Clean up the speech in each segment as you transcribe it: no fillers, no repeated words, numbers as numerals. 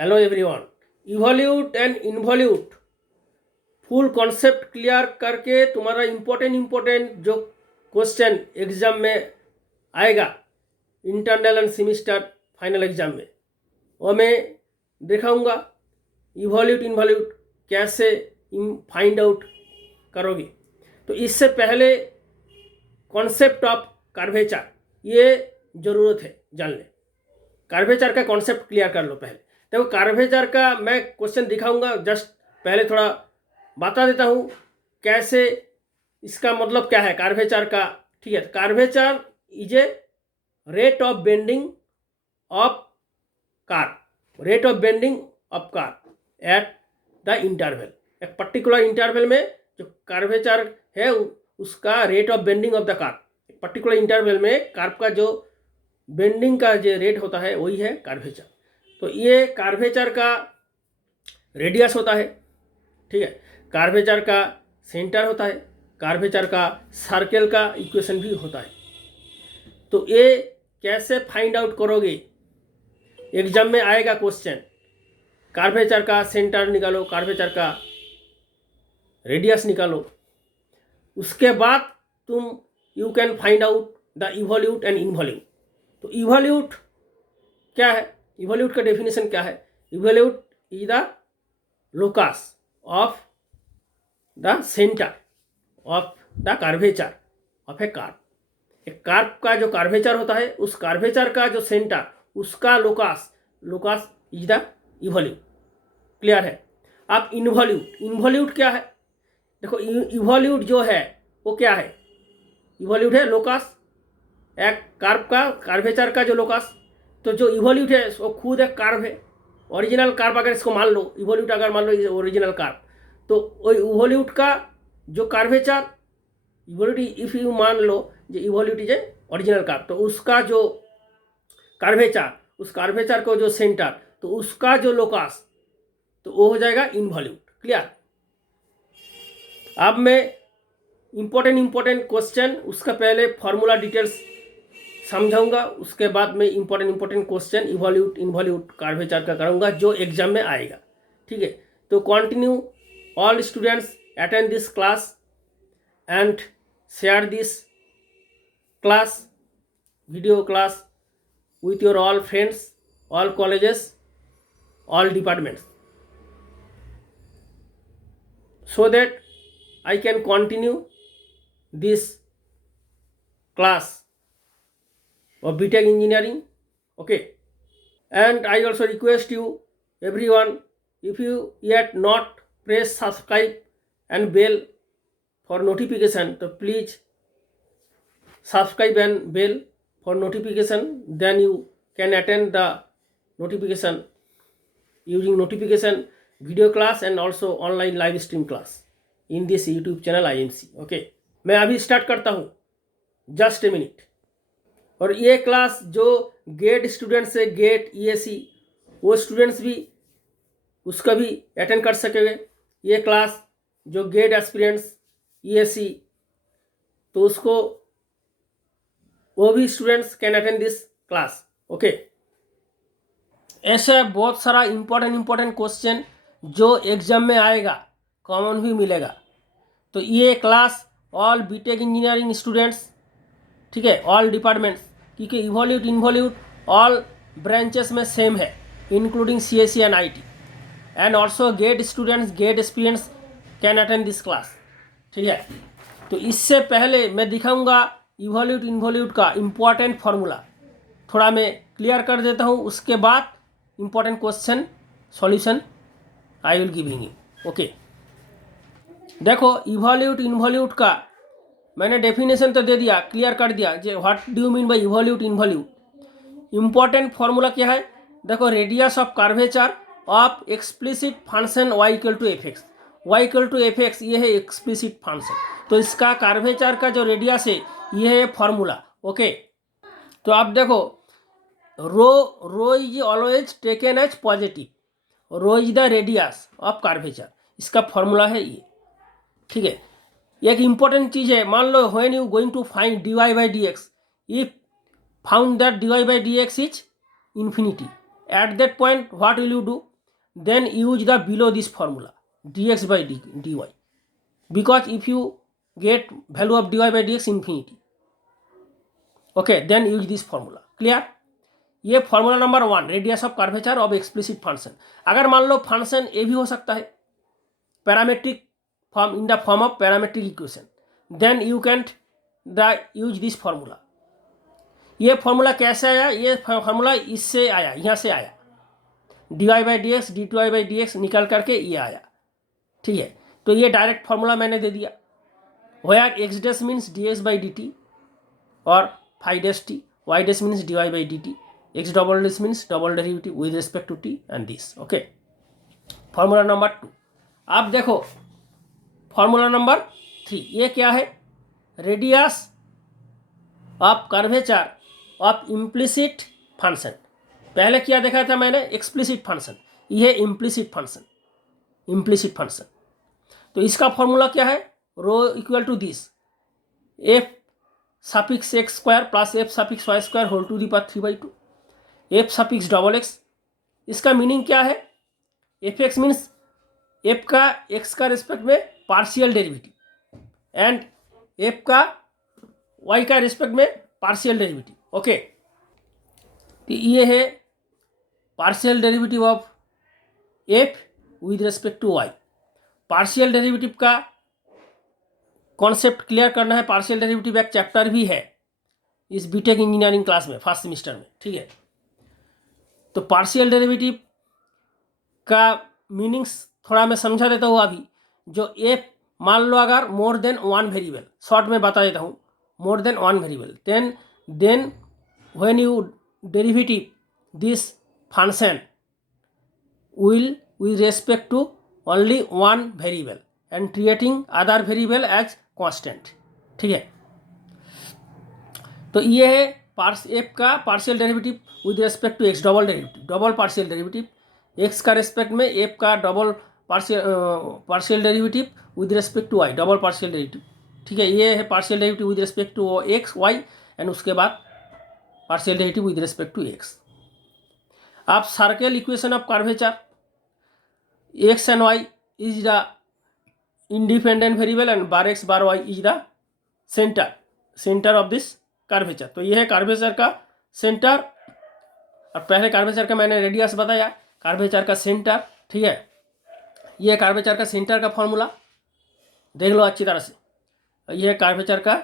Hello everyone. Evolute and involute full concept clear करके तुम्हारा important जो क्वेश्चन एग्जाम में आएगा internal and semester final exam में वो मैं दिखाऊंगा। इवोल्यूट इन्वोल्यूट कैसे फाइंड आउट करोगे। तो इससे पहले कॉन्सेप्ट ऑफ कर्वेचर ये ज़रूरत है जानने। कर्वेचर का कॉन्सेप्ट क्लियर कर लो पहले। देखो कर्वेचर का मैं क्वेश्चन दिखाऊंगा, जस्ट पहले थोड़ा बता देता हूँ कैसे इसका मतलब क्या है कर्वेचर का। ठीक है, curvature is a rate of bending of car, rate of bending of car at the interval. एक पर्टिकुलर इंटरवल में जो कर्वेचर है उसका rate of bending of the car, एक पर्टिकुलर इंटरवल में कार का जो बेंडिंग का जो रेट होता है वही है कर्वेचर। तो ये कर्वेचर का रेडियस होता है, ठीक है, कर्वेचर का सेंटर होता है, कर्वेचर का सर्कल का इक्वेशन भी होता है। तो ये कैसे फाइंड आउट करोगे, एग्जाम में आएगा क्वेश्चन। कर्वेचर का सेंटर निकालो, कर्वेचर का रेडियस निकालो, उसके बाद तुम you can find out the evolute and involute. तो इवोल्यूट क्या है, इवोल्यूट का डेफिनेशन क्या है। Evolute is the locus of the centre of the curvature of A curve. एक कर्व का जो कर्वेचर होता है उस कर्वेचर का जो सेंटर उसका locus is the evolute. Clear है। अब इन्वोल्यूट क्या है। देखो इवोल्यूट जो है वो क्या है, इवोल्यूट है लोकस, एक कर्व का कर्वेचर का जो लोकस। तो जो इवोल्यूट है वो खुद एक कर्व है, ओरिजिनल कर्व अगर इसको मान लो, इवोल्यूट अगर मान लो ओरिजिनल कर्व, तो वो इवोल्यूट का जो कर्वेचर इवोल्यूट इफ यू मान लो जो evolute is a original curve, तो उसका जो कर्वेचर, उस कर्वेचर को जो सेंटर, तो उसका जो लोकस, तो वो हो जाएगा इन्वोल्यूट। क्लियर। अब मैं इम्पोर्टेंट क्वेश्चन, उसका पहले फॉर्मूला डिटेल्स समझाऊंगा, उसके बाद मैं important question evolute involute curvature का करूंगा जो एग्जाम में आएगा। ठीक है, तो continue all students attend this class and share this class, video class with your all friends, all colleges, all departments, so that I can continue this class of BTech engineering. Okay, and I also request you everyone, if you yet not press subscribe and bell for notification, so please subscribe and bell for notification, then you can attend the notification using notification video class and also online live stream class in this YouTube channel IMC. Okay, मैं अभी start करता हूँ, just a minute. और ये class जो gate students है, gate EAC, वो students भी उसका भी अटेंड कर सकेंगे। ये क्लास जो गेट एस्पिरेंट्स EAC, तो उसको वो भी students can attend this class. Okay, ऐसे बहुत सारा इम्पोर्टेंट क्वेश्चन जो एग्जाम में आएगा, कॉमन भी मिलेगा। तो ये class all BTech engineering students, ठीक है, ऑल डिपार्टमेंट्स, क्योंकि इवोल्यूट इन्वोल्यूट ऑल ब्रांचेस में सेम है, including CSE and IT, and also GATE students, GATE experience can attend this class. ठीक है, तो इससे पहले मैं दिखाऊंगा इवोल्यूट इन्वोल्यूट का इम्पॉर्टेंट फार्मूला, थोड़ा मैं क्लियर कर देता हूँ, उसके बाद important question solution I will giving you. Okay, देखो इवोल्यूट इन्वोल्यूट का मैंने डेफिनेशन तो दे दिया, क्लियर कर दिया जे what do you mean by evolute involute. Important formula क्या है, देखो radius of curvature of explicit function y equal to fx, y equal to fx ये है एक्सप्लिसिट फंक्शन। तो इसका कर्वेचर का जो रेडियस है ये है फॉर्मूला। ओके, तो आप देखो rho is always taken as positive, rho is the radius of curvature, इसका फॉर्मूला है ये। ठीक है, एक इम्पॉर्टेंट चीज़ है, मान लो when you going to find dy by dx, if found that dy by dx is infinity, at that point what will you do, then use the below this formula dx by dy, because if you get value of dy by dx infinity, okay, then use this formula. Clear? ये formula number 1, radius of curvature of explicit function. अगर मान लो function ए भी हो सकता है parametric form, in the form of parametric equation, then you can use this formula. ये फॉर्मूला कैसे आया? ये फॉर्मूला इससे आया, यहाँ से आया, dy by d x d two y by d x निकल करके ये आया. ठीक है, तो ये डायरेक्ट फॉर्मूला मैंने दे दिया. Where x dash means d x by d t और five dash t, y dash means d y by d t, x double dash means double derivative with respect to t and this. Okay, formula number 2. आप देखो formula number 3, ये क्या है? Radius of curvature of implicit function. पहले क्या देखा था मैंने? Explicit function. ये इम्प्लिसिट फंक्शन, इम्प्लिसिट फंक्शन. तो इसका फॉर्मूला क्या है? Rho equal to this, f suffix x square plus f suffix y square whole to the power 3/2, f suffix double x. इसका मीनिंग क्या है? एफ एक्स मीन्स एफ का x का respect में पार्शियल डेरिवेटिव एंड एफ का y का respect में partial derivative. Okay, तो ये है partial derivative of f with respect to y. Partial derivative का कॉन्सेप्ट क्लियर करना है. पार्शियल डेरिवेटिव एक चैप्टर भी है इस बीटेक इंजीनियरिंग क्लास में, फर्स्ट सेमेस्टर में. ठीक है, तो पार्शियल डेरिवेटिव का मीनिंग्स थोड़ा मैं समझा देता हूँ अभी. जो एफ मान लो अगर मोर देन 1 वेरिएबल, शॉर्ट में बता देता हूँ, more than 1 variable, then when you derivative this function will with respect to only one variable and treating other variable as constant. ठीक है, तो ये है एफ का partial derivative with respect to x, double derivative, double partial derivative. X का respect में f का double partial derivative with respect to y, double partial derivative. ठीक है, ये है partial derivative with respect to x y and उसके बाद partial derivative with respect to x. आप circle equation of curvature x and y is the independent variable and bar x bar y is the center of this curvature. तो ये है curvature का centre. और पहले curvature का मैंने radius बताया, कर्वेचर का सेंटर. ठीक है, ये कर्वेचर का सेंटर का फॉर्मूला देख लो अच्छी तरह से. ये है कर्वेचर का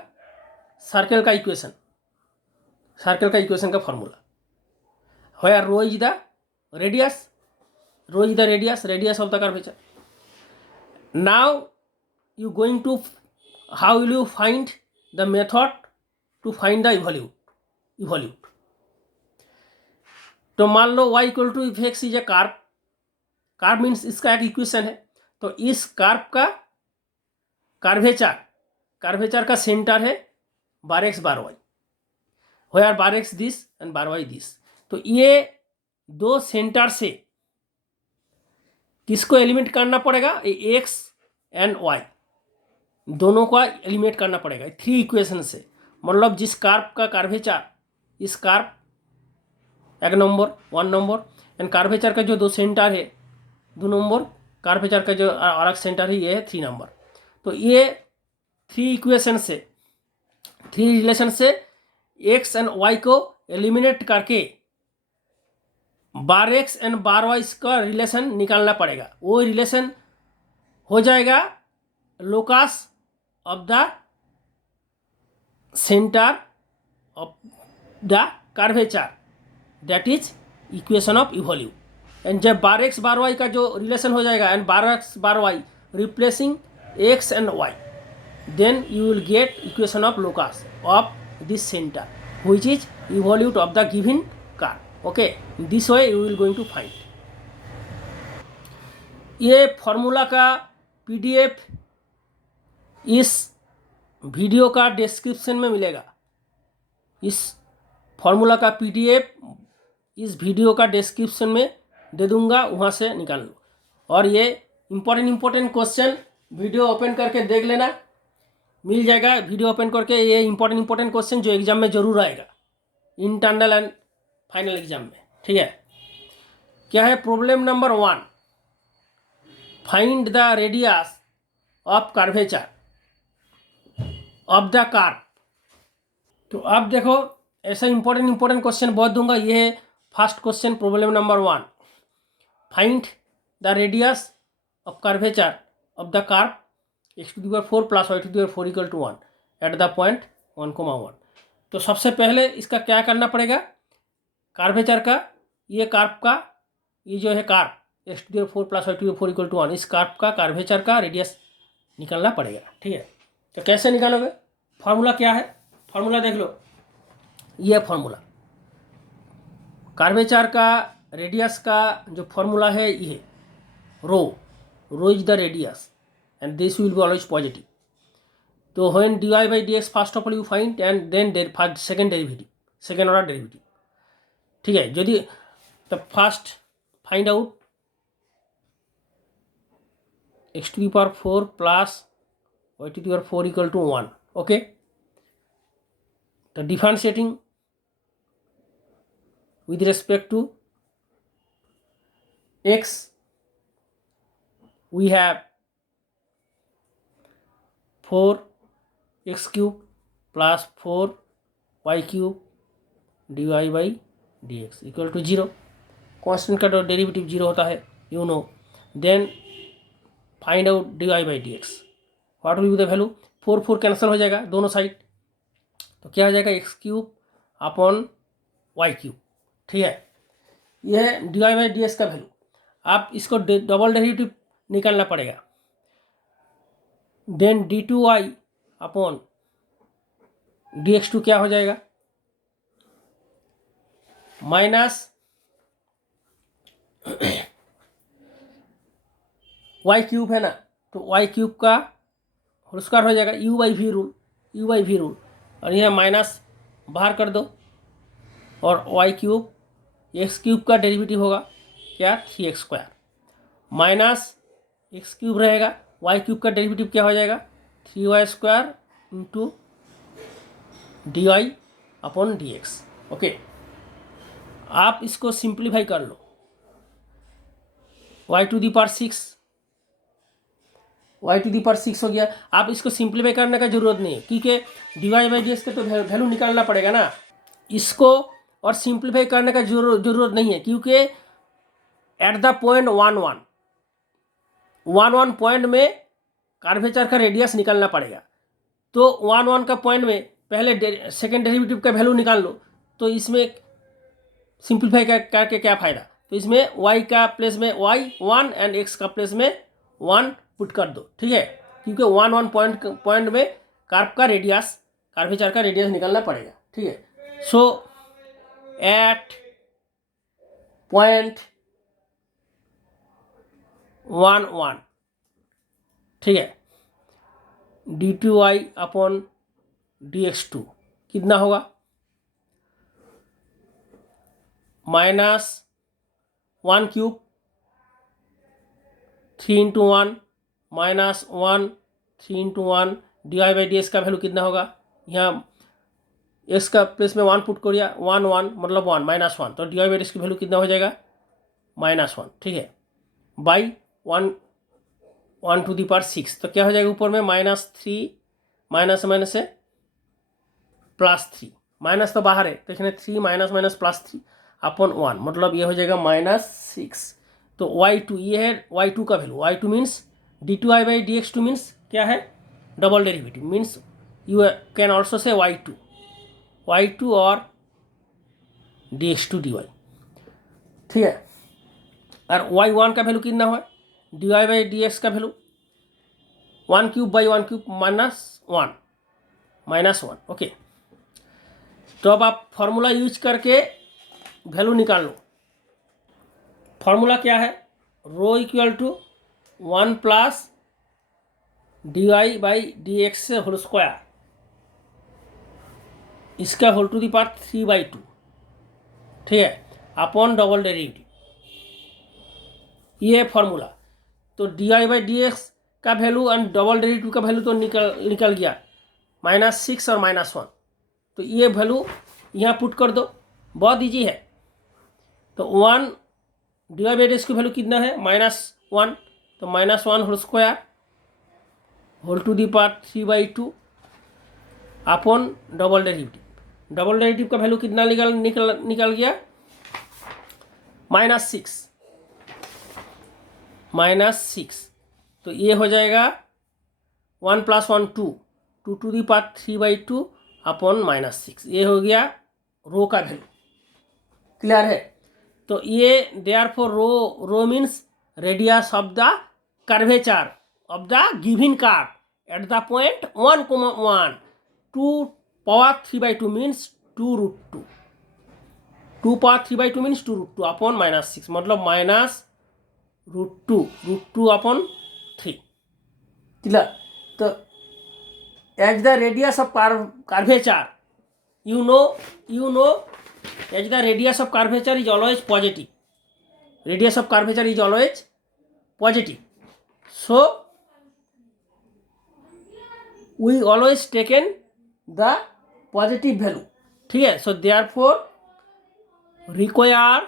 सर्कल का इक्वेशन, सर्कल का इक्वेशन का formula. Where rho is the radius, rho is the radius of the curvature. Now you going to, how will you find the method to find the evolute. तो मान लो y equal to f x is a curve, curve means इसका एक equation है. तो इस curve का curvature का सेंटर है bar x bar y, where bar x this and bar y this. तो ये दो सेंटर से किसको एलिमिनेट करना पड़ेगा? एक्स एंड वाई दोनों का एलिमिनेट करना पड़ेगा 3 इक्वेशन से. मतलब जिस कर्व का कर्वेचर, इस curve 1 number 1 number and curvature का जो 2 सेंटर है 2 नंबर, कर्वेचर का जो अलग सेंटर है ये है 3 नंबर. तो ये 3 इक्वेशन से, 3 रिलेशन से एक्स एंड वाई को एलिमिनेट करके बार एक्स एंड बार वाई का रिलेशन निकालना पड़ेगा. वो रिलेशन हो जाएगा locus of the centre of the curvature, that is equation of evolute. And जब बार एक्स बार वाई का जो रिलेशन हो जाएगा and bar x bar y replacing x and y, then you will get equation of locus of this centre which is evolute of the given curve. Okay, this way you will going to find. ये formula का PDF इस video का description में मिलेगा. इस formula का PDF इस video का डिस्क्रिप्शन में दे दूंगा, वहाँ से निकाल लो. और ये इम्पोर्टेंट क्वेश्चन वीडियो ओपन करके देख लेना, मिल जाएगा वीडियो ओपन करके. ये इम्पोर्टेंट क्वेश्चन जो एग्जाम में जरूर आएगा, इंटरनल एंड फाइनल एग्जाम में. ठीक है, क्या है problem number 1. Find the radius of curvature of the curve. तो अब देखो ऐसा इंपॉर्टेंट क्वेश्चन बहुत दूंगा। ये है first question, problem number 1। Find the radius of curvature of the curve x⁴ plus y⁴ equal to 1 at the point 1,1। तो सबसे पहले इसका क्या करना पड़ेगा, कर्वेचर का, ये कार्व का, ये जो है curve x⁴ plus y⁴ equal to 1, इस कार्व का कर्वेचर का रेडियस निकालना पड़ेगा। ठीक है, तो कैसे निकालोगे, फार्मूला क्या है, फार्मूला देख लो। ये फार्मूला कर्वेचर का रेडियस का जो फार्मूला है, ये rho is the radius and this will be always positive. तो when dy by dx first of all you find and then second derivative, second order derivative. ठीक है, यदि तो first find out x⁴ plus y⁴ equal to 1। Okay, तो differentiating with respect to x, we have 4x³ plus 4y³ dy by dx equal to 0। Constant का derivative 0 होता है, you know. Then find out dy by dx, what will be the value, 4 cancel हो जाएगा दोनों side, तो क्या हो जाएगा x³ अपॉन y³। ठीक है, यह है dy बाई डी का वैल्यू। आप इसको डबल डेरिवेटिव निकालना पड़ेगा। देन d2y अपॉन dx2 क्या हो जाएगा, माइनस y³ है ना, तो y³ का होल स्क्वायर हो जाएगा, u/v रूल, और यह माइनस बाहर कर दो, और y³ x³ का डेरिवेटिव होगा क्या, 3x² माइनस x³ रहेगा, y³ का डेरिवेटिव क्या हो जाएगा, 3y² into dy upon dx। Okay, आप इसको सिंप्लीफाई कर लो, y⁴ हो गया। आप इसको सिंप्लीफाई करने का जरूरत नहीं है, क्योंकि dy बाई dx का तो वैल्यू निकालना पड़ेगा ना। इसको और सिंप्लीफाई करने का जरूरत नहीं है, क्योंकि एट द पॉइंट 1,1 पॉइंट में कर्वेचर का रेडियस निकालना पड़ेगा। तो 1,1 का पॉइंट में पहले सेकेंड डेरिवेटिव का वैल्यू निकाल लो। तो इसमें सिंप्लीफाई करके क्या फ़ायदा, तो इसमें y का प्लेस में y 1 एंड x का प्लेस में 1 पुट कर दो। ठीक है, क्योंकि 1,1 पॉइंट में कर्व का रेडियस, कर्वेचर का रेडियस निकालना पड़ेगा। ठीक है, सो एट पॉइंट 1,1, ठीक है, d2y अपॉन dx2 कितना होगा, minus 1³ 3 into 1 minus 1 3 into 1 dy by D का वैल्यू कितना होगा, यहाँ x का प्लेस में 1 पुट कर दिया, 1 मतलब 1 माइनस 1, तो dy बाई डी की वैल्यू कितना हो जाएगा, -1। ठीक है, बाई 1⁴ तो क्या हो जाएगा, ऊपर में -3 माइनस से +3, माइनस तो बाहर है, तो इसमें 3 माइनस +3 अपॉन 1, मतलब ये हो जाएगा -6। तो y2 ये है y2 का value, y2 means d2y by dx2 means क्या है, double derivative, means you can also say y2 और dx2 dy। ठीक है, और y1 का वैल्यू कितना है, dy बाई dx का वैल्यू 1³ बाई 1³ -1। ओके, तो अब आप फॉर्मूला यूज करके वैल्यू निकाल लो। फॉर्मूला क्या है, rho equal to 1 plus dy by dx से होल स्क्वायर, इसका होल टू दी पावर 3/2। ठीक है, अपॉन डबल डेरिवेटिव, ये है फॉर्मूला। तो dy बाई dx का वैल्यू एंड डबल डेरिवेटिव का वैल्यू तो निकल गया, -6 और -1, तो ये वैल्यू यहाँ पुट कर दो, बहुत ईजी है। तो 1 dy बाई dx की वैल्यू कितना है, -1, तो -1 whole square whole to the power 3/2 upon double derivative का वैल्यू कितना निकल गया -6। तो ये हो जाएगा 1 + 1 2 टू दी पावर 3/2 अपॉन -6। ये हो गया रो का वैल्यू। क्लियर है? तो ये therefore rho means radius of the curvature of the given curve at the point 1, 2 power 3/2 means 2√2। 2 power 3/2 means 2√2 upon -6 मतलब -√2 अपॉन 3। क्लियर? तो as the radius of curvature you know as the radius of curvature is always positive, radius of curvature is always positive, so we always taken the positive value। ठीक है? so therefore require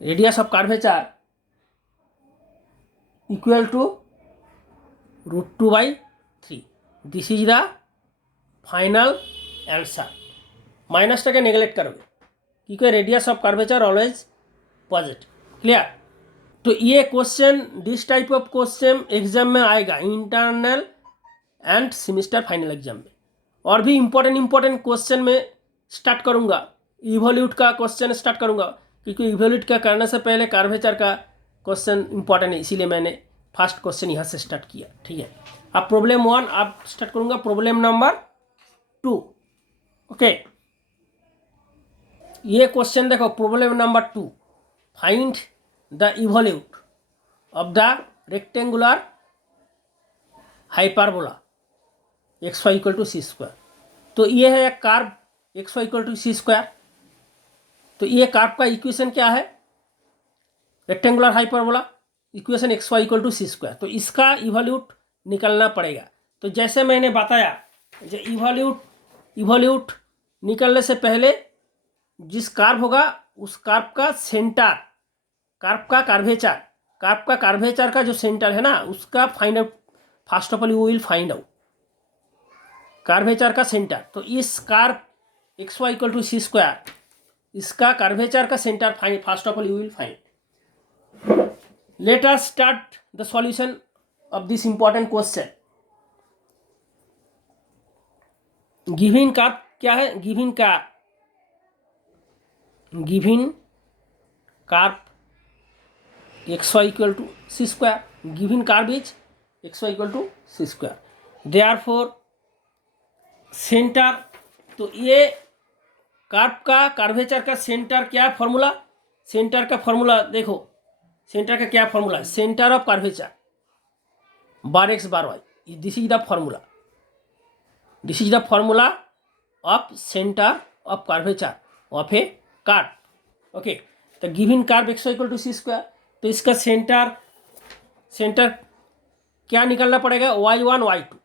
radius of curvature equal to √2/3। This is the final answer. माइनसटाके neglect करोगे क्योंकि radius of curvature always positive. Clear? तो ये question this type of question exam में आएगा, internal and semester final exam में। और भी इम्पोर्टेंट क्वेश्चन में स्टार्ट करूँगा, इवोल्यूट का क्वेश्चन स्टार्ट करूँगा क्योंकि इवोल्यूट का करने से पहले कर्वेचर का क्वेश्चन इंपॉर्टेंट है, इसीलिए मैंने फर्स्ट क्वेश्चन यहाँ से स्टार्ट किया। ठीक है? अब प्रॉब्लम 1 अब स्टार्ट करूँगा, प्रॉब्लम नंबर 2। ओके, ये क्वेश्चन देखो, problem number 2, find the evolute of the rectangular hyperbola xy = c²। तो ये है एक कर्व xy = c²। तो ये कर्व का इक्वेशन क्या है? Rectangular hyperbola equation xy = c²। तो इसका इवोल्यूट निकलना पड़ेगा। तो जैसे मैंने बताया, जो इवोल्यूट निकलने से पहले जिस कर्व होगा उस कर्व का सेंटर, कर्व का कर्वेचर का जो सेंटर है ना, उसका find out. First of all you will find out curvature का सेंटर। तो इस कर्व xy = c², इसका कर्वेचर का centre find, first of all you will find. Let us start the solution of this important question. Given curve क्या है? Given curve xy = c²। Given curve is xy = c²। Therefore centre, तो ये curve का curvature का centre क्या formula? Centre का formula देखो, centre का क्या फॉर्मूला है? Centre of curvature bar x bar y, this is the formula. This is the formula of centre of curvature of A curve. Okay, तो given curve xy = c²। तो इसका centre क्या निकालना पड़ेगा? y1 y2,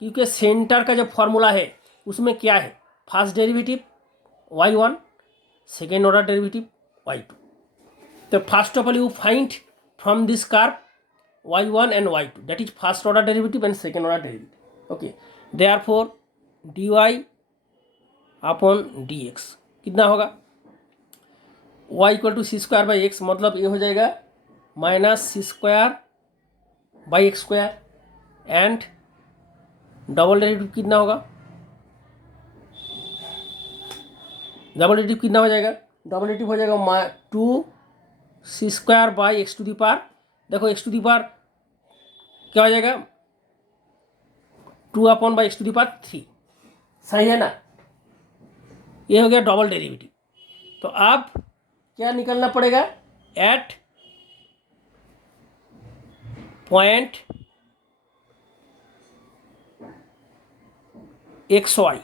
क्योंकि centre का जो formula है उसमें क्या है? First derivative y1, second order derivative y2। तो first of all you find from this curve y1 and y2, that is first order derivative and second order derivative। okay, therefore dy upon dx कितना होगा? y = c²/x, मतलब ये हो जाएगा -c²/x²। And double derivative कितना होगा? Double derivative कितना हो जाएगा? डबल डेरिवेटिव हो जाएगा 2c²/x⁴। देखो x⁴ क्या हो जाएगा? 2/x⁴। सही है ना? ये हो गया डबल डेरिवेटिव। तो अब क्या निकलना पड़ेगा? At point xy,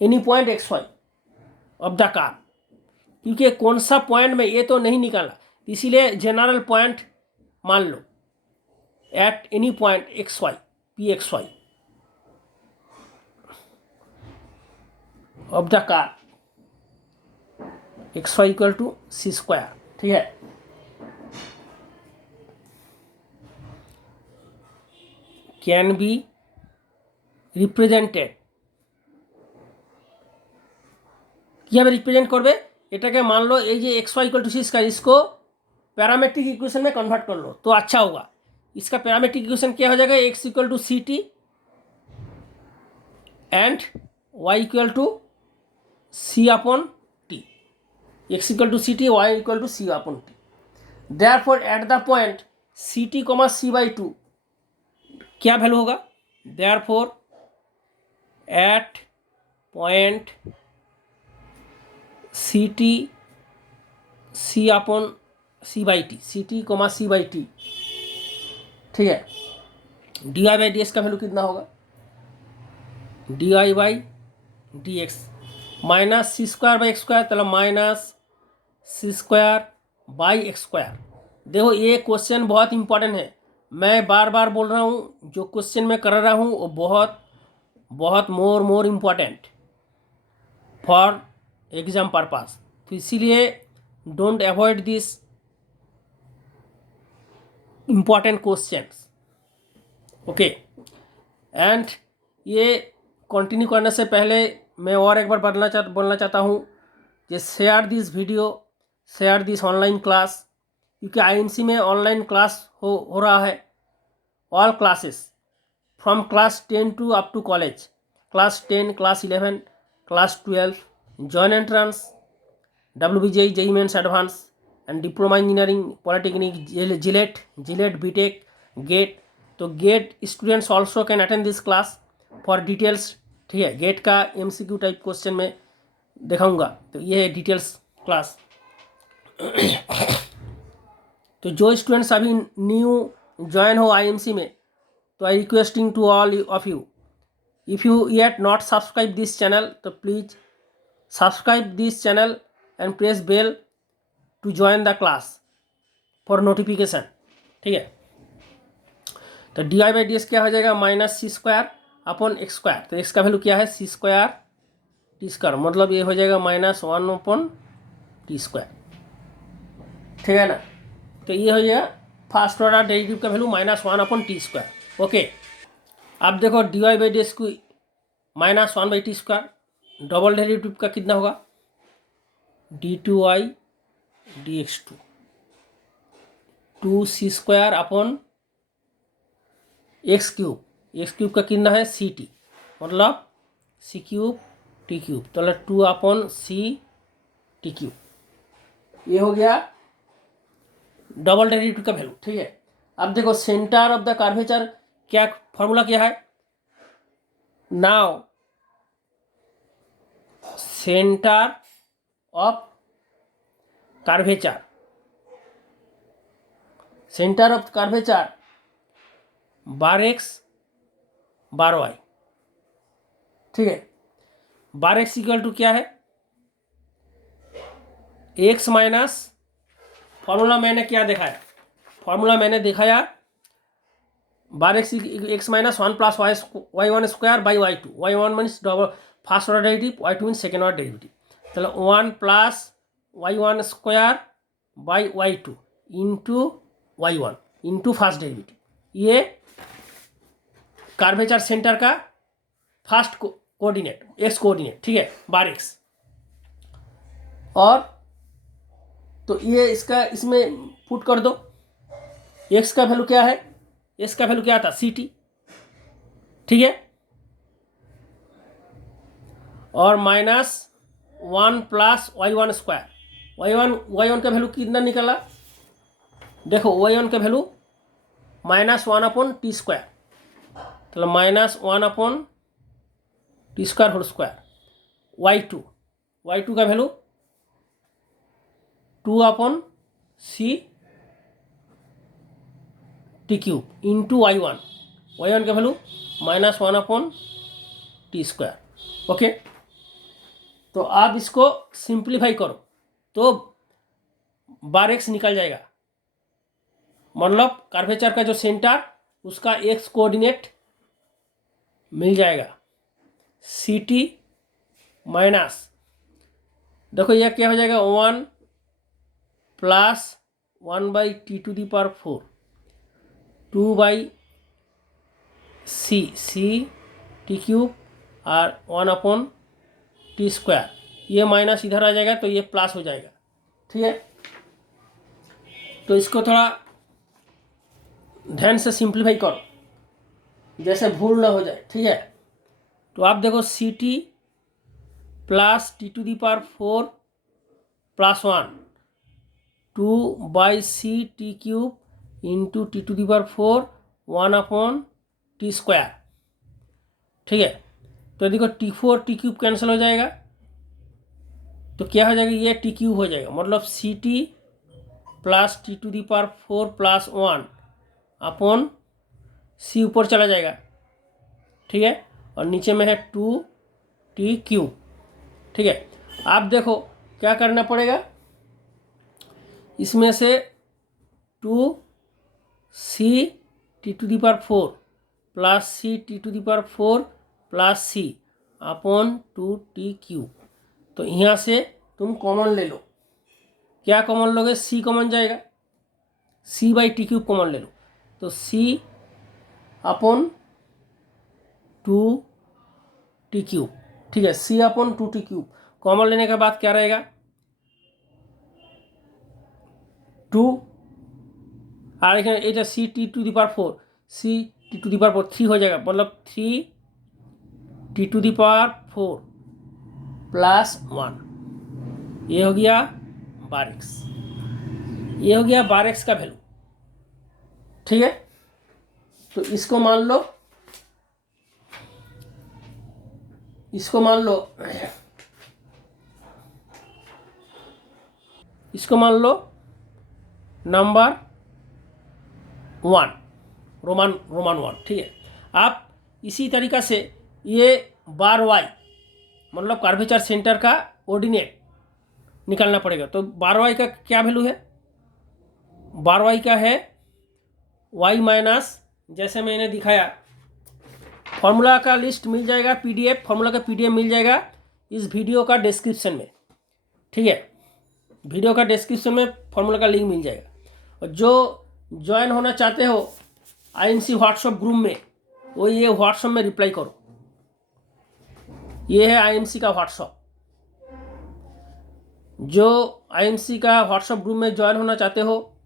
any point xy of the curve, क्योंकि कौन सा पॉइंट में ये तो नहीं निकाला, इसीलिए जनरल पॉइंट मान लो। At any point xy, pxy, of the curve x Y equal to C square, ठीक है। कैन बी रिप्रेजेंटेड, কীভাবে রিপ্রেজেন্ট করবে, এটাকে মানলো এই যে x Y equal to C square, इसको पैरामेट्रिक इक्वेशन में कन्वर्ट कर लो तो अच्छा होगा। इसका पैरामेट्रिक इक्वेशन क्या हो जाएगा, x equal to c t and y equal to c upon t, x equal to c t, y equal to c upon t. Therefore at the point c t comma c by two क्या value होगा, therefore at point c t c upon c by t, c t comma c by t, ठीक है। D y by d x का value कितना होगा, d y by d x minus c square by x square, मतलब minus c square by x square. देखो ये question बहुत important है, मैं बार बार बोल रहा हूँ, जो क्वेश्चन मैं कर रहा हूँ वो बहुत बहुत more important for exam purpose, तो इसीलिए don't avoid this important questions, okay. And ये कंटिन्यू करने से पहले मैं और एक बार बोलना चाहता हूँ कि share this video, share this online class, क्योंकि आईएमसी में ऑनलाइन क्लास हो रहा है, all classes from class 10 to up to college, class 10, class 11, class 12, join entrance, WBJEE, JEE mains advance and diploma engineering, polytechnic, JELET BTech, GATE. तो GATE students also can attend this class for details, ठीक है। Gate का MCQ type question में दिखाऊंगा, तो ये है details class. तो जो स्टूडेंट्स अभी न्यू ज्वाइन हो IMC में, तो I requesting to all of you, if you yet not subscribe this channel, तो please subscribe this channel and press bell to join the class for notification, ठीक है। तो d y by d s क्या हो जाएगा, minus c square upon x square, तो x का value क्या है, सी स्क्वायर टी स्क्वायर, मतलब ये हो जाएगा -1 अपॉन टी स्क्वायर, ठीक है ना। तो ये हो जाएगा फर्स्ट ऑर्डर डेरिवेटिव का value -1 upon t square, okay. अब देखो d y by d s को -1 by t square, double derivative का कितना होगा, d2y dx2 2c square upon x cube का कितना है सी टी, मतलब सी क्यूब टी क्यूब, तो मतलब 2 अपॉन सी टी क्यूब, ये हो गया डबल डेरिवेटिव का वैल्यू, ठीक है। अब देखो सेंटर ऑफ द कर्वेचर क्या फॉर्मूला क्या है, now centre of curvature, centre of curvature bar x bar y, ठीक है। बार एक्स इक्वल टू क्या है, एक्स माइनस, फॉर्मूला मैंने क्या दिखाया, फॉर्मूला मैंने दिखाया bar x minus 1 plus y one square by y two, y one means double first order derivative, y two means second order derivative, चलो 1 plus y one square by y two into y one into first derivative, ये curvature centre का first coordinate, x coordinate, ठीक है, bar x. और तो ये इसका इसमें पुट कर दो, एक्स का वैल्यू क्या है, एक्स का वैल्यू क्या था सी टी, ठीक है, और -1 प्लस वाई1 स्क्वायर, वाई1 का वैल्यू कितना निकला, देखो वाई1 का वैल्यू -1 अपॉन टी स्क्वायर, तो -1 upon t square whole square, y two का value 2 upon c t cube into y one का value -1 upon t square, okay. तो आप इसको सिंप्लीफाई करो तो बार एक्स निकल जाएगा, मतलब कर्वेचर का जो सेंटर उसका एक्स कोऑर्डिनेट मिल जाएगा सी टी माइनस, देखो यह क्या हो जाएगा 1 प्लस 1/t⁴, 2/c और 1/t²। ये माइनस इधर आ जाएगा तो ये प्लस हो जाएगा। ठीक है, तो इसको थोड़ा ध्यान से सिंप्लीफाई करो, जैसे भूल ना हो जाए। ठीक है, तो आप देखो ct plus t⁴ plus 1 2/c⁴ into t⁴ 1/t²। ठीक है, तो देखो t⁴ कैंसिल हो जाएगा तो क्या हो जाएगा, ये t³ हो जाएगा, मतलब ct plus t⁴ plus 1 upon c ऊपर चला जाएगा। ठीक है, और नीचे में है 2t³। ठीक है, आप देखो क्या करना पड़ेगा, इसमें से 2c⁴ plus c⁴ plus c upon 2t³। तो यहाँ से तुम कॉमन ले लो, क्या कॉमन लोगे, c कॉमन जाएगा, c/t³ कॉमन ले लो, तो c अपॉन 2t³। ठीक है, c अपॉन 2t³ कॉमन लेने के बाद क्या रहेगा, 2 और এটা ct⁴, c⁴ 3 हो जाएगा, मतलब 3t⁴ प्लस 1। ये हो गया बार एक्स, ये हो गया बार एक्स का वैल्यू। ठीक है, तो इसको मान लो, इसको मान लो, इसको मान लो नंबर 1, रोमान 1। ठीक है, आप इसी तरीका से ये बार वाई मतलब कर्वेचर सेंटर का ऑर्डिनेट निकालना पड़ेगा। तो बार वाई का क्या वैल्यू है, बार वाई का है वाई माइनस, जैसे मैंने दिखाया, फॉर्मूला का लिस्ट मिल जाएगा पीडीएफ, फॉर्मूला का पीडीएफ मिल जाएगा इस वीडियो का डिस्क्रिप्शन में। ठीक है, वीडियो का डिस्क्रिप्शन में फॉर्मूला का लिंक मिल जाएगा। और जो ज्वाइन होना चाहते हो आईएमसी व्हाट्सएप ग्रुप में, वो ये व्हाट्सएप में रिप्लाई करो, ये है आईएमसी का व्हाट्सएप। जो आईएमसी का व्हाट्सएप ग्रुप में ज्वाइन होना चाहते हो,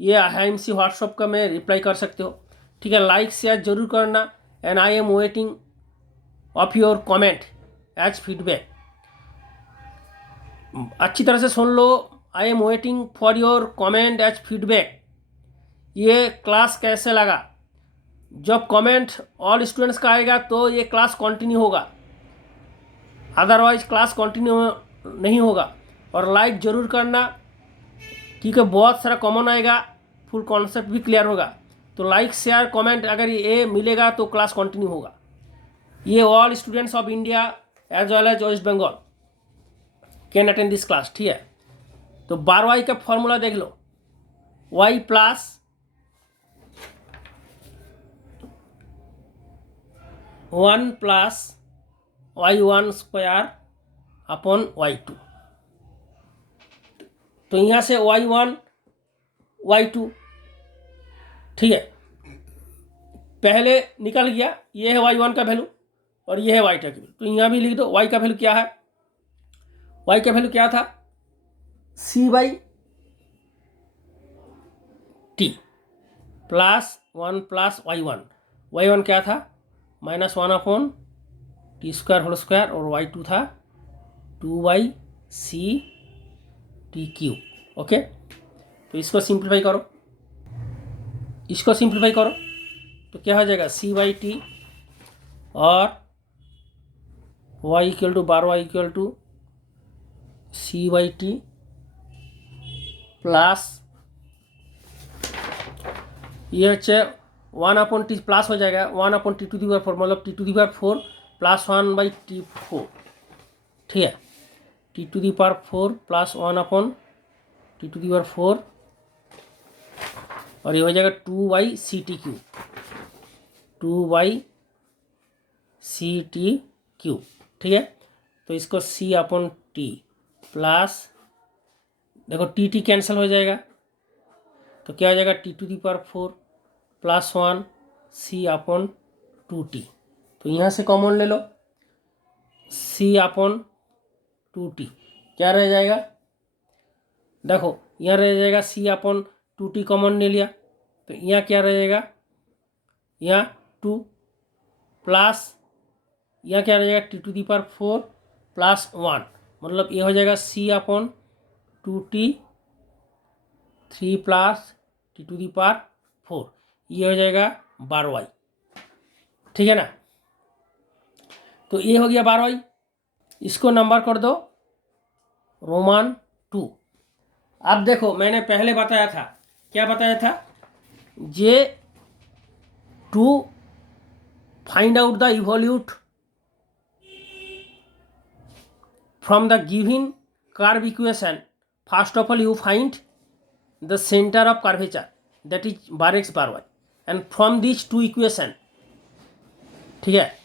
ये आईएमसी व्हाट्सएप का में रिप्लाई कर सकते हो। ठीक है, लाइक शेयर जरूर करना, and I am waiting of your comment as feedback. अच्छी तरह से सुन लो, I am waiting for your comment as feedback. ये क्लास कैसे लगा, जब कमेंट ऑल स्टूडेंट्स का आएगा तो ये क्लास कंटिन्यू होगा, अदरवाइज क्लास कंटिन्यू नहीं होगा। और लाइक जरूर करना, क्योंकि बहुत सारा कॉमन आएगा, फुल कॉन्सेप्ट भी क्लियर होगा। तो लाइक शेयर कमेंट अगर ये मिलेगा तो क्लास कंटिन्यू होगा। ये all students of India as well as West Bengal can attend this class. ठीक है, तो बार वाई का फॉर्मूला देख लो, y plus 1 plus y1² upon y2। तो यहाँ से y1 y2, ठीक है, पहले निकल गया, ये है y1 का वैल्यू और ये है y2 का वैल्यू। तो यहाँ भी लिख दो, y का वैल्यू क्या है, y का वैल्यू क्या था, c/t प्लस 1 प्लस y1 क्या था, -1 अपॉन t² और y2 था 2/c⁴। ओके, तो इसको सिंप्लीफाई करो, इसको सिंप्लीफाई करो तो क्या हो जाएगा, c/t और y = बार y = c/t प्लस ये হচ্ছে 1/t प्लस हो जाएगा 1/t⁴, मतलब t⁴ प्लस 1/t⁴। ठीक है, t⁴ प्लस 1/t⁴, और ये हो जाएगा 2/c⁴, 2/c⁴। ठीक है, तो इसको सी अपॉन टी प्लस, देखो टी टी कैंसिल हो जाएगा, तो क्या हो जाएगा t to the power 4 plus 1 c upon 2t। तो यहाँ से कॉमन ले लो, सी अपॉन 2t क्या रह जाएगा, देखो यहाँ रह जाएगा सी अपॉन 2t कॉमन ले लिया, तो यहाँ क्या रह जाएगा, यहाँ 2 प्लस यहाँ क्या रह जाएगा t to the power 4 plus 1, मतलब ये हो जाएगा सी upon 2t 3 plus T to the power 4, ये हो जाएगा 12y, ठीक है ना। तो ये हो गया 12y, इसको नंबर कर दो रोमान 2। अब देखो मैंने पहले बताया था, क्या बताया था, जे to find out the evolute from the given curve equation, first of all you find the center of curvature, that is bar x bar y, and from these two equation, ठीक है,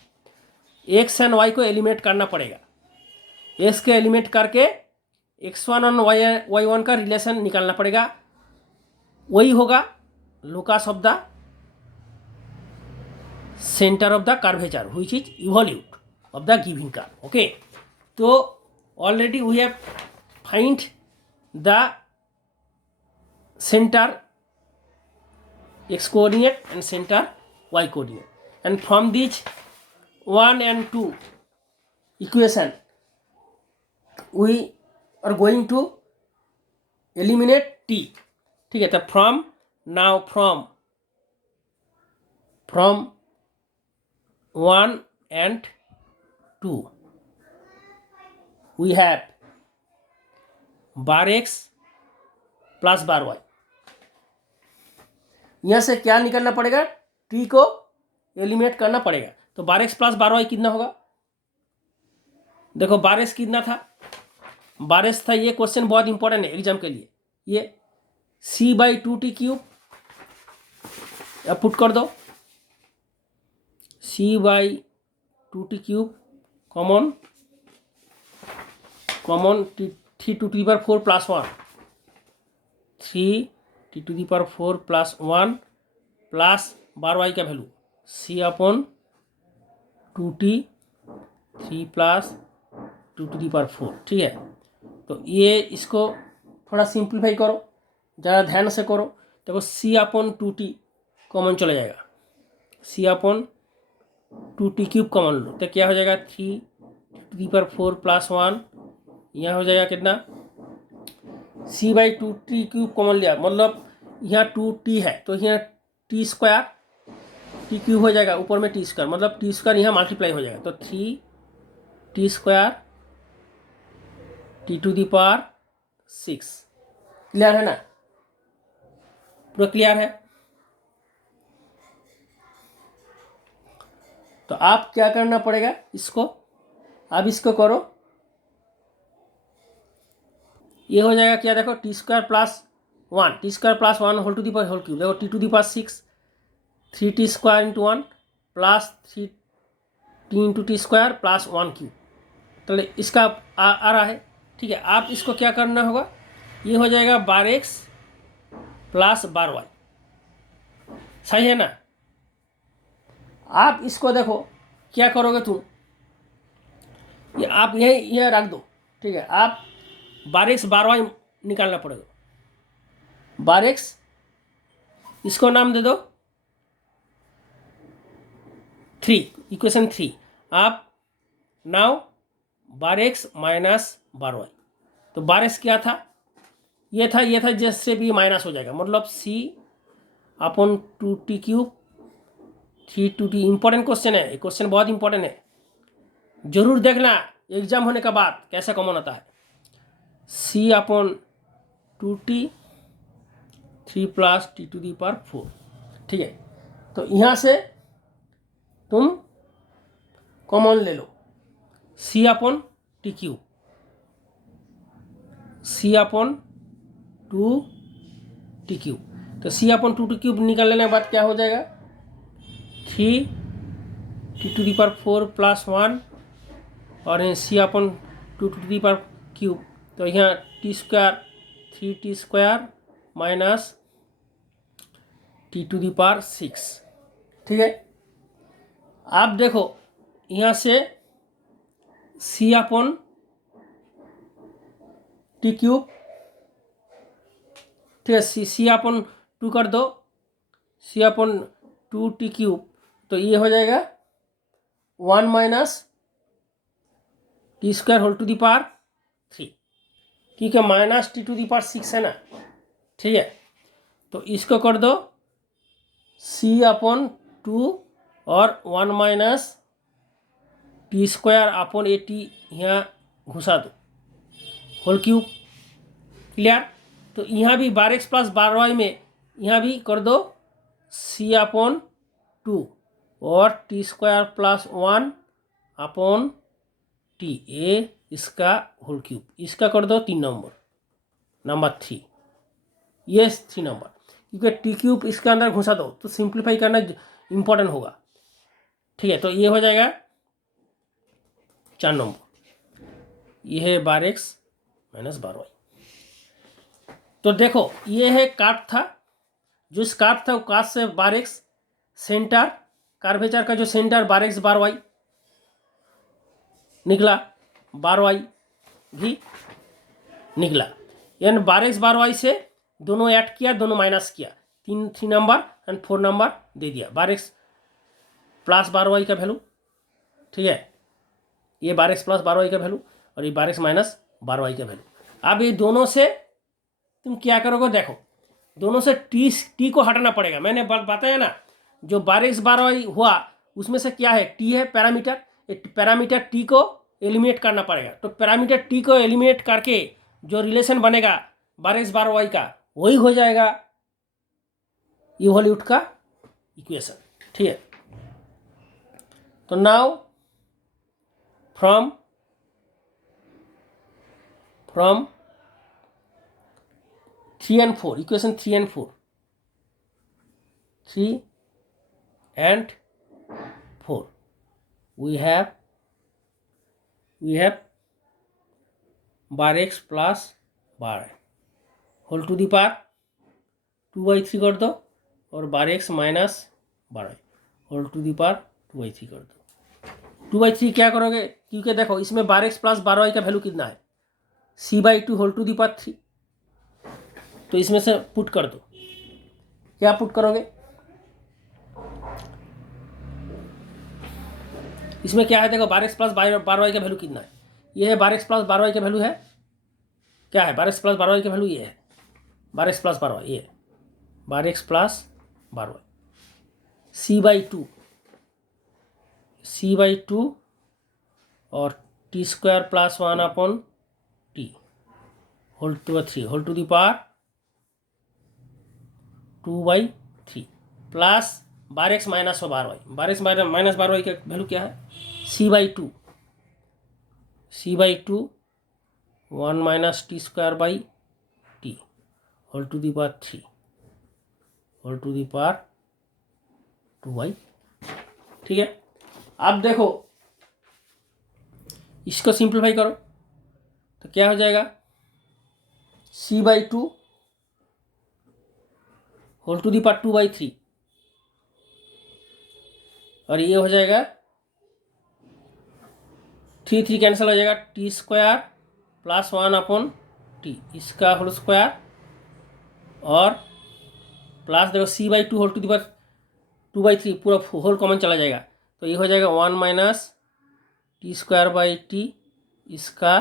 x एंड y को eliminate करना पड़ेगा, x के eliminate करके x1 और y1 का relation निकालना पड़ेगा, वही होगा locus of the centre of the curvature which is evolute of the given curve. Okay, तो already we have find the center x coordinate and center y coordinate, and from these 1 and 2 equation we are going to eliminate t, ठीक है। तो from now from 1 and 2 we have bar x plus bar y, यहाँ से क्या निकालना पड़ेगा, T को eliminate करना पड़ेगा, तो बार एक्स प्लस बार वाई कितना होगा, देखो बार एक्स कितना था, बार एक्स था, ये क्वेश्चन बहुत इंपॉर्टेंट है एग्जाम के लिए, ये सी बाई 2t क्यूब, अब पुट कर दो c by 2t cube common three to t power 4 plus 1 3 t to the power 4 plus 1 plus bar y का value c upon 2t 3 plus 2 to the power 4, ठीक है। तो ये इसको थोड़ा सिंप्लीफाई करो, ज़्यादा ध्यान से करो, देखो सी अपॉन 2t कॉमन चला जाएगा, सी अपॉन 2t क्यूब कॉमन लो, तो क्या हो जाएगा 3 टू दी पावर 4 प्लस 1, यहाँ हो जाएगा कितना सी बाई 2t क्यूब कॉमन लिया, मतलब यहाँ 2t है तो यहाँ टी स्क्वायर टी क्यूब हो जाएगा, ऊपर में टी स्क्वायर, मतलब टी स्क्वायर यहाँ मल्टीप्लाई हो जाएगा, तो 3t square t to the power 6। Clear है ना, पूरा क्लियर है। तो आप क्या करना पड़ेगा, इसको अब इसको करो, ये हो जाएगा क्या, देखो t square plus 1 whole to the power whole cube, देखो t to the power 6 3t square into 1 plus 3t into t square plus 1 cube, तो इसका आ रहा है, ठीक है। आप इसको क्या करना होगा, ये हो जाएगा bar x plus bar Y, सही है ना। आप इसको देखो क्या करोगे तुम, ये आप यही रख दो, ठीक है। आप बार एक्स बार वाई निकालना पड़ेगा, बार एक्स इसको नाम दे दो 3, इक्वेशन 3, आप नाउ बार एक्स माइनस बार वाई, तो बार एक्स क्या था, ये था, जैसे भी माइनस हो जाएगा, मतलब c upon 2t cube 3 important question है, क्वेश्चन बहुत इंपॉर्टेंट है, जरूर देखना एग्जाम होने के बाद कैसा कॉमन आता है, C upon 2t 3 plus T to the power 4, ठीक है। तो यहाँ से तुम कॉमन ले लो C upon T cube, C upon 2t cube, तो सी अपॉन 2t क्यूब निकाल लेने के बाद क्या हो जाएगा 3 t to the power 4 plus 1 और सी अपन 2 क्यूब, तो यहाँ T square 3t² minus t⁶, ठीक है। आप देखो यहाँ से सी अपन टी क्यूब, ठीक है, सी अपन 2 कर दो, सी अपन 2t³, तो ये हो जाएगा 1 माइनस t²⁴, क्योंकि माइनस t⁶ है ना, ठीक है। तो इसको कर दो सी अपन 2 और 1 माइनस t²/80 यहाँ घुसा दो, होल क्यूब, क्लियर। तो यहाँ भी 12x + 12y में यहाँ भी कर दो सी अपन 2 और t² + 1 अपन t, ए इसका होल क्यूब, इसका कर दो 3 नंबर 3, ये 3 नंबर, क्योंकि t³ इसके अंदर घुसा दो तो सिंप्लीफाई करना इम्पोर्टेंट होगा, ठीक है। तो ये हो जाएगा 4 नंबर, ये है 12x - 12y। तो देखो ये है काट था, जो काट था वो काट से 12x, सेंटर कर्वेचर का जो सेंटर 12x 12y निकला, 12y भी निकला, यानी 12x 12y से दोनों ऐड किया, दोनों माइनस किया, 3 नंबर एंड 4 नंबर दे दिया, 12x + 12y का वैल्यू, ठीक है। ये 12x + 12y का वैल्यू और ये 12x - 12y का वैल्यू। अब ये दोनों से तुम क्या करोगे, देखो दोनों से टी को हटाना पड़ेगा, मैंने बताया ना, जो 12x 12y हुआ उसमें से क्या है, टी है पैरामीटर, पैरामीटर टी को एलिमिनेट करना पड़ेगा। तो पैरामीटर टी को एलिमिनेट करके जो रिलेशन बनेगा 12x 12y का, वही हो जाएगा इवोल्यूट का इक्वेशन, ठीक है। तो now from 3 and 4, equation 3 and 4, 3 and 4, we have 12x + 12 whole to the power 2/3 कर दो और 12x - 12 whole to the power 2/3 कर दो। 2/3 क्या करोगे, क्योंकि देखो इसमें 12x + 12y का वैल्यू कितना है, c/2 whole to the power 3, तो इसमें से पुट कर दो, क्या पुट करोगे, इसमें क्या है, देखो 12x + 12y का वैल्यू कितना है, ये है 12x + 12y का वैल्यू है, क्या है 12x + 12y का वैल्यू, ये है 12x + 12y, ये 12x + 12y, c/2 और t² + 1 upon t whole to 3 whole to the power 2/3 plus 12x - 12y, 12x - 12y का वैल्यू क्या है, c/2 1 - t² whole to the power 3 whole to the power 2/, ठीक है। अब देखो इसको सिंप्लीफाई करो तो क्या हो जाएगा, c/2 whole to the power 2/3 और ये हो जाएगा 3 कैंसिल हो जाएगा, t² + 1 अपन t, इसका होल स्क्वायर और प्लस देखो c/2 whole to the power 2/3 पूरा होल कॉमन चला जाएगा, तो ये हो जाएगा 1 माइनस t²/t इसका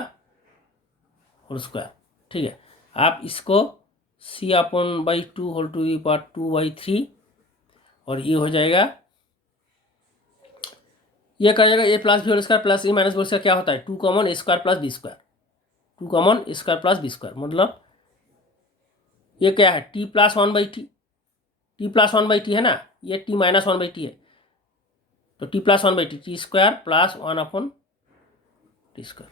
होल स्क्वायर, ठीक है। आप इसको c/2 whole to the power 2/3 और ये हो जाएगा, ये क्या जाएगा, a + b whole square plus a - b whole square क्या होता है, 2 common a² + b², 2 common a² + b², मतलब ये क्या है t + 1/t, t + 1/t है ना, ये t - 1/t है, तो t + 1/t t² + 1 अपन t²,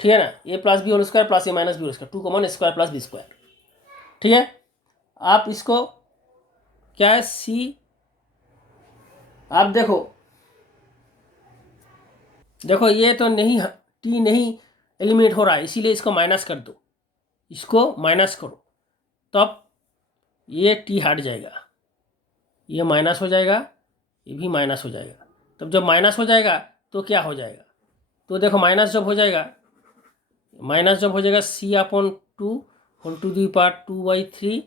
ठीक है ना, a + b whole square plus a - b whole square, 2 common a² + b², ठीक है। आप इसको क्या है c, आप देखो देखो ये तो नहीं, टी नहीं एलिमिनेट हो रहा है, इसीलिए इसको माइनस कर दो, इसको माइनस करो, तब ये टी हट जाएगा, ये माइनस हो जाएगा, ये भी माइनस हो जाएगा। तब जब माइनस हो जाएगा तो क्या हो जाएगा, तो देखो माइनस जब हो जाएगा, सी upon 2 whole to the power 2/3,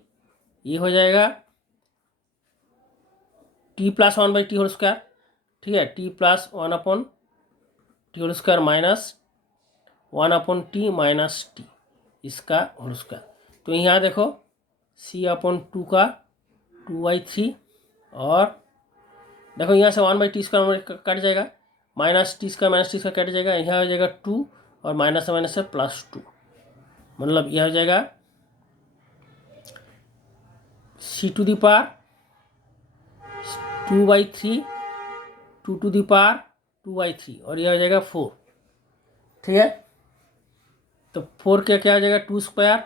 ये हो जाएगा T plus 1/t whole square, ठीक है, t plus 1/t whole square minus 1/t minus t, इसका होल स्क्वायर। तो यहाँ देखो c/2 का 2/3, और देखो यहाँ से 1/t² कट जाएगा, -t² कट जाएगा, यहाँ हो जाएगा 2 और माइनस से माइनस से +2, मतलब यह हो जाएगा c to the power 2/3 2 to the power 2/3, और यह हो जाएगा 4, ठीक है। तो 4 क्या हो जाएगा 2²,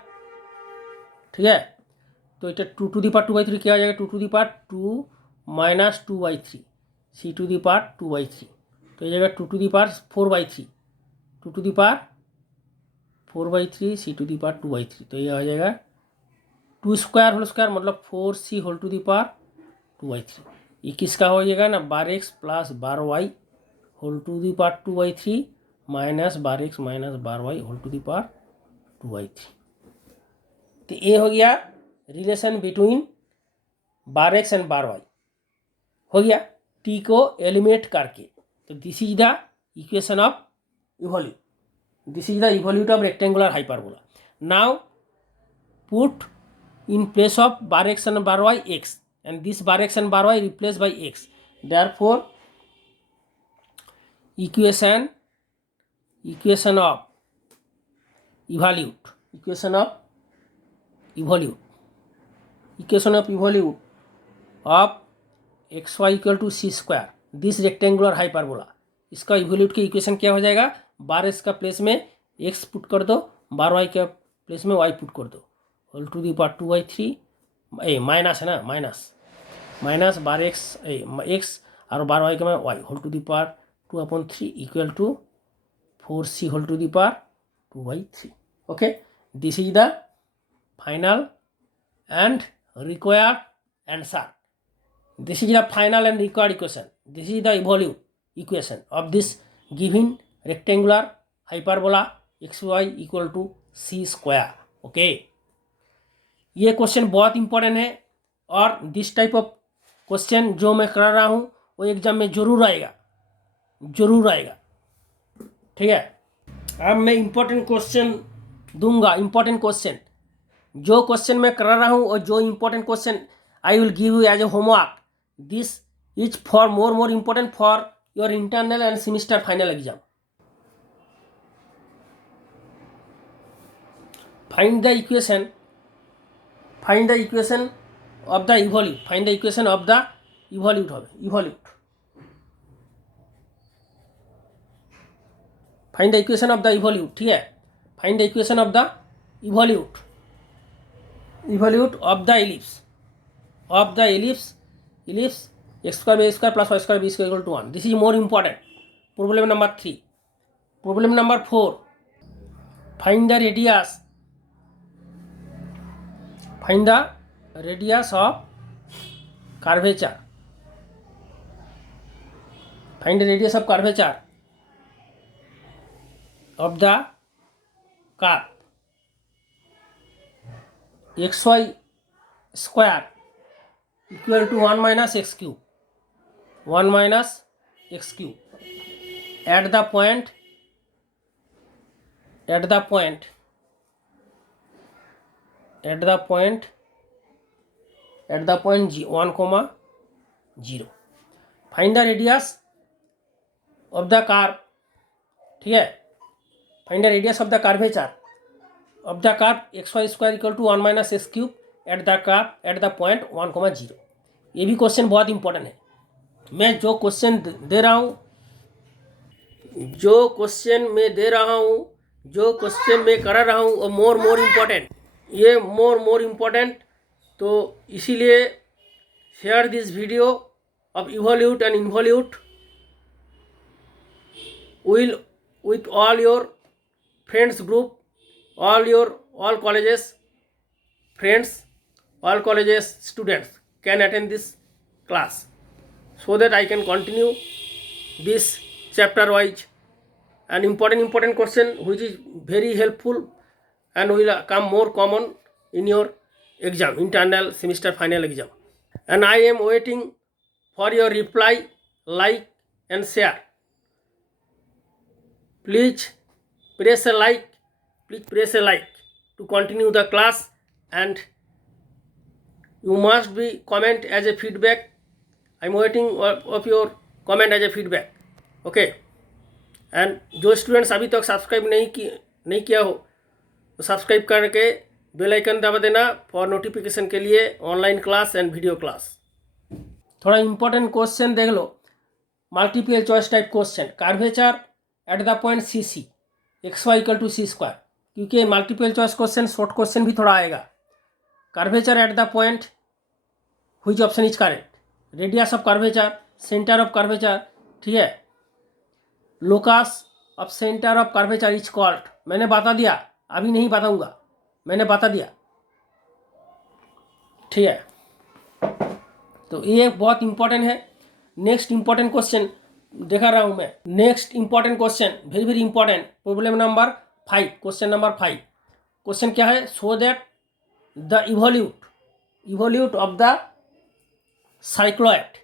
ठीक है। तो এটা 2 टू दी पावर 2/3 क्या हो जाएगा 2 to the power 2 minus 2/3 c to the power 2/3, तो ये जाएगा 2 to the power 4/3, 2 to the power 4/3 c to the power 2/3, तो ये हो जाएगा 2² होल स्क्वायर मतलब 4c whole to the power 2/3। ये किसका हो जाएगा ना 12x plus 12y whole to the power 2/3 minus 12x minus 12y whole to the power 2/3। तो ये हो गया relation between 12x and 12y, हो गया t को एलिमिनेट करके। तो this is the equation of evolute, this is the evolute of rectangular hyperbola. Now put in place of bar x and bar y x, and this bar x and bar y replaced by x, therefore equation of evolute, equation of evolute of xy equal to c square, this rectangular hyperbola, इसका evolute की equation क्या हो जाएगा, bar x का place में x put कर दो, bar y के प्लेस में y पुट कर दो, whole to the power 2/3 minus है ना, माइनस बार एक्स और बार वाई के में y whole to the power 2/3 equal to 4c whole to the power 2/3। Okay, this is the final and required answer, this is the final and required equation, this is the evolute equation of this given rectangular hyperbola xy equal to c square. Okay, ये question बहुत important है, और this type of question जो मैं करा रहा हूँ वो एग्जाम में जरूर आएगा, ठीक है। अब मैं इंपॉर्टेंट क्वेश्चन दूंगा, इंपॉर्टेंट क्वेश्चन जो क्वेश्चन मैं करा रहा हूँ और जो important question I will give you as a homework, this is for more important for your internal and semester final exam. Find the equation of the evolute, find the equation of the evolute হবে, find the equation of the evolute, ठीक है। find the equation of the evolute of the ellipse x square by a square plus y square b square equal to 1, this is more important। problem number 3। problem number 4, find the radius of curvature, find the radius of curvature of the curve xy square equal to 1 minus x cube, at the point G1, 0। Find the radius of the curve, ठीक है। Find the radius of the curvature of the curve xy square equal to 1 minus x cube at the point 1, 0। ये भी question बहुत important है। मैं जो question दे रहा हूँ, जो क्वेश्चन मैं करा रहा हूँ वो मोर इम्पोर्टेंट, ये मोर इम्पोर्टेंट। तो इसीलिए share this video of evolute and involute will with all your friends group, all colleges friends, all colleges students can attend this class, so that I can continue this chapter wise and important question which is very helpful and will come more common in your exam, internal semester final exam. And I am waiting for your reply, like and share. Please press a like to continue the class, and you must be comment as a feedback. I'm waiting of your comment as a feedback. Okay. And जो students अभी तक subscribe नहीं किया हो तो subscribe करके bell icon दबा देना फॉर नोटिफिकेशन के लिए online class and video class. थोड़ा इंपॉर्टेंट क्वेश्चन देख लो, multiple choice type question, curvature at the point C C X Y equal to C square, क्योंकि multiple choice question short question भी थोड़ा आएगा। Curvature at the point which option is correct, radius of curvature, centre of curvature, ठीक है, locus of centre of curvature is called, मैंने बता दिया, अभी नहीं बताऊंगा, मैंने बता दिया, ठीक है। तो ये बहुत इंपॉर्टेंट है। नेक्स्ट इंपॉर्टेंट क्वेश्चन देखा रहा हूं मैं, next important question very very important, problem number 5, question number 5। Question क्या है, so that the evolute of the cycloid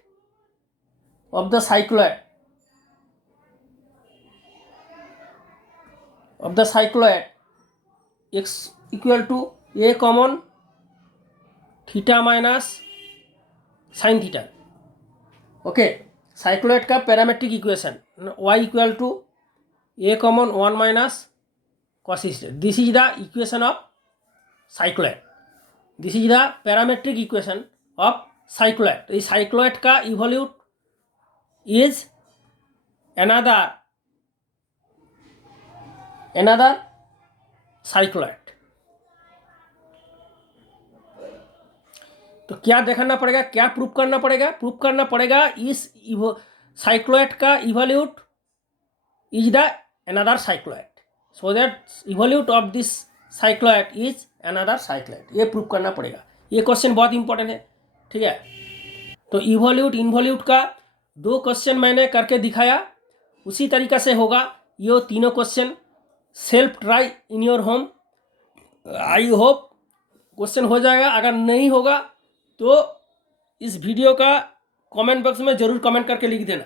of the cycloid x equal to a common theta minus sin theta। Okay, cycloid का parametric equation y equal to a common 1 minus cos theta, this is the equation of cycloid, this is the parametric equation of cycloid. तो इस cycloid का evolute is another cycloid। तो क्या दिखाना पड़ेगा, क्या prove करना पड़ेगा, प्रूव करना पड़ेगा इस साइक्लोइड का evolute is the another cycloid, so that evolute of this cycloid is another cycloid, ये प्रूव करना पड़ेगा। ये क्वेश्चन बहुत इंपॉर्टेंट है, ठीक है। तो इवोल्यूट इन्वोल्यूट का 2 क्वेश्चन मैंने करके दिखाया, उसी तरीक़ा से होगा ये तीनों question. Self try in your home, I hope question हो जाएगा। अगर नहीं होगा तो इस वीडियो का कमेंट बॉक्स में ज़रूर कमेंट करके लिख देना,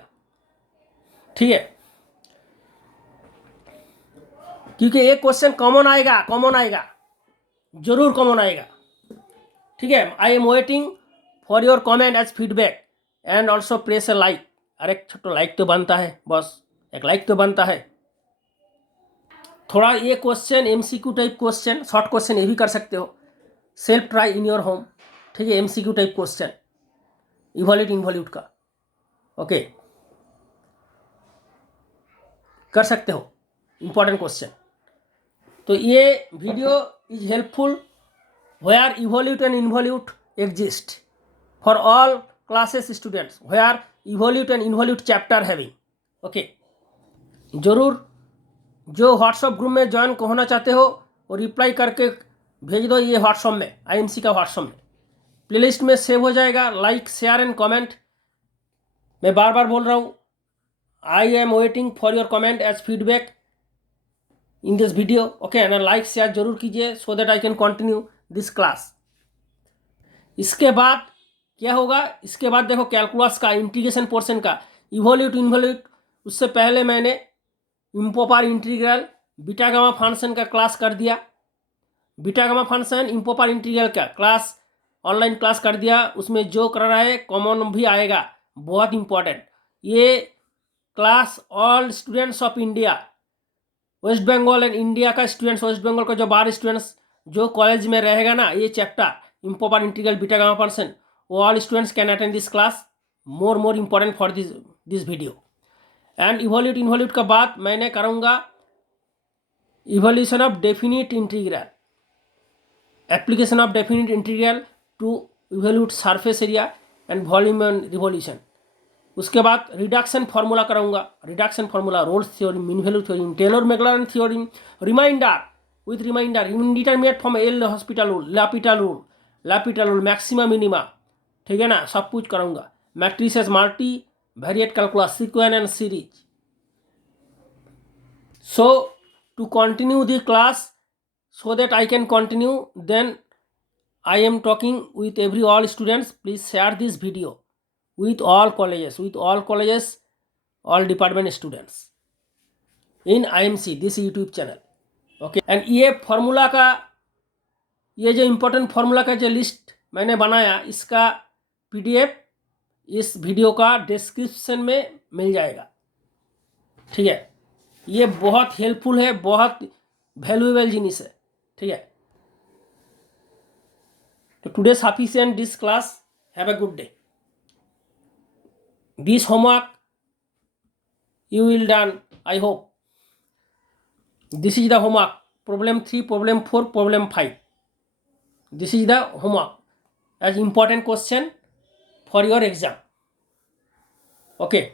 ठीक है, क्योंकि एक क्वेश्चन कॉमन आएगा, जरूर कॉमन आएगा, ठीक है। I am waiting for your comment as feedback and also press a like. अरे छोटा लाइक तो बनता है, बस एक लाइक तो बनता है। थोड़ा ये question MCQ type question, short question ये भी कर सकते हो, self try in your home, ठीक है। एमसीक्यू टाइप क्वेश्चन इवोल्यूट का, ओके, कर सकते हो, इंपॉर्टेंट क्वेश्चन। तो ये video is helpful where evolute and involute exist for all classes students, where evolute and involute chapter having, okay. जरूर जो व्हाट्सएप ग्रुप में ज्वाइन होना चाहते हो वो रिप्लाई करके भेज दो ये व्हाट्सएप में, आईएमसी का व्हाट्सएप में, प्लेलिस्ट में सेव हो जाएगा। लाइक शेयर एंड कमेंट, मैं बार बार बोल रहा हूँ, I am waiting for your comment as feedback in this video, okay. And like share जरूर कीजिए so that I can continue this class. इसके बाद क्या होगा, इसके बाद देखो कैलकुलस का इंटीग्रेशन पोर्शन का इवोल्यूट इन्वोल्यूट, उससे पहले मैंने improper integral beta gamma function का क्लास कर दिया, beta gamma function improper integral का क्लास ऑनलाइन क्लास कर दिया। उसमें जो कर रहा है कॉमन भी आएगा, बहुत इंपॉर्टेंट। ये class all students of India, West Bengal and India का स्टूडेंट्स, वेस्ट बंगाल का जो 12 स्टूडेंट्स जो कॉलेज में रहेगा ना, ये chapter improper integral beta gamma function, all students can attend this class, more important for this video। and evolute involute का बाद मैंने करूँगा evolution of definite integral, application of definite integral to evolute surface area and volume and revolution. उसके बाद reduction formula कराऊंगा, reduction formula, Rolle's theorem, mean value theorem, Taylor Maclaurin theorem, remainder with remainder, indeterminate form L'Hospital rule, L'Hopital rule, maxima minima, ठीक है ना, सब कुछ कराऊंगा। Matrices, multivariate calculus, sequence and series. So to continue the class, so that I can continue, then I am talking with all students. Please share this video with all colleges, all department students in IMC, this YouTube channel. Okay, and ये formula का, ये जो important formula का जो list मैंने बनाया, इसका PDF इस वीडियो का डिस्क्रिप्शन में मिल जाएगा, ठीक है। ये बहुत हेल्पफुल है, बहुत वैल्यूएबल जिनिस है, ठीक है। तो today sufficient this class, have a good day. This homework you will done, I hope. This is the homework, problem 3, problem 4, problem 5. This is the homework as important question for your exam. Okay.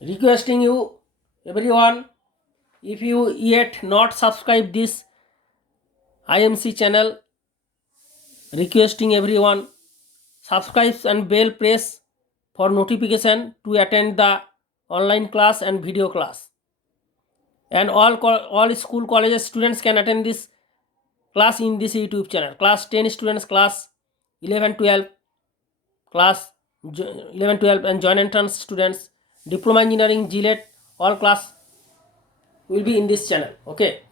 Requesting you everyone, if you yet not subscribe this IMC channel, requesting everyone subscribe and bell press for notification to attend the online class and video class. And all school colleges students can attend this class in this YouTube channel. Class 10 students, class 11 12, class 11 12 and joint entrance students, diploma engineering, GLET, all class will be in this channel. Okay.